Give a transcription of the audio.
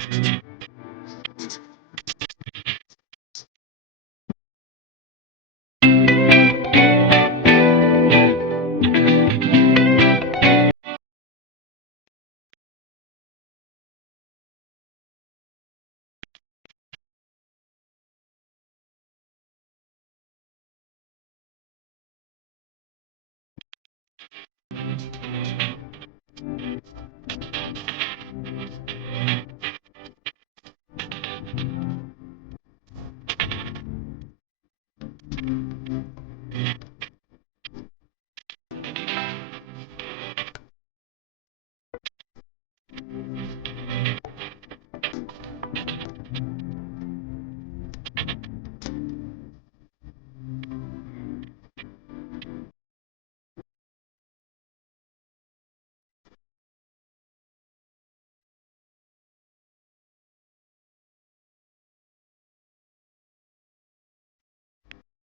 Thank